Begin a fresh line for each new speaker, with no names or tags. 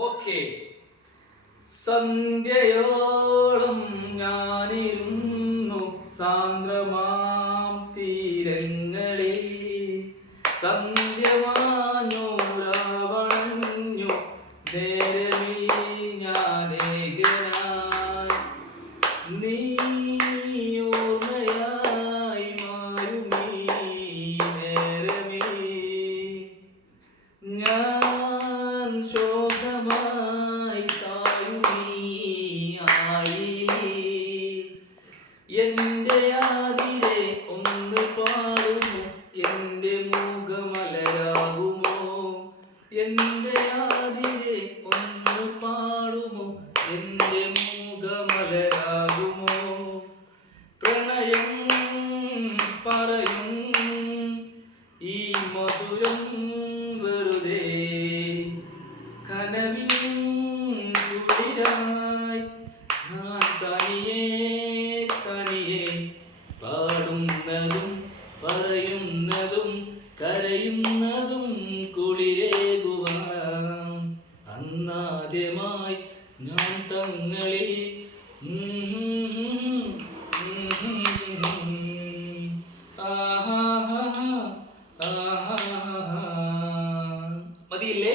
Okay. സന്ധ്യയോളം ഞാനിരുന്നു സാന്ദ്രമാം തീരങ്ങളിൽ. സന്ധ്യമാഞ്ഞു രാവണഞ്ഞു ഞാനേകനായി. നീ മാറുമീ നേരമേ ഞാൻ ശോകമായി താഴുമീയായി എന്റെ ആതിരെ ഒന്ന് പാടുമോ എന്റെ മുഖമലരാകുമോ? എന്റെ ആതിരെ ഒന്ന് പാടുമോ എന്റെ മുഖമലരാകുമോ? പ്രണയം പറയും ഈ മധുരം കനവിലൂരായി തനിയേ തനിയേ പാടുന്നതും പറയുന്നതും കരയുന്നതും കുളിരേകുവാൻ അന്നാദ്യമായി ഞാൻ തങ്ങളിൽ മതിയില്ലേ?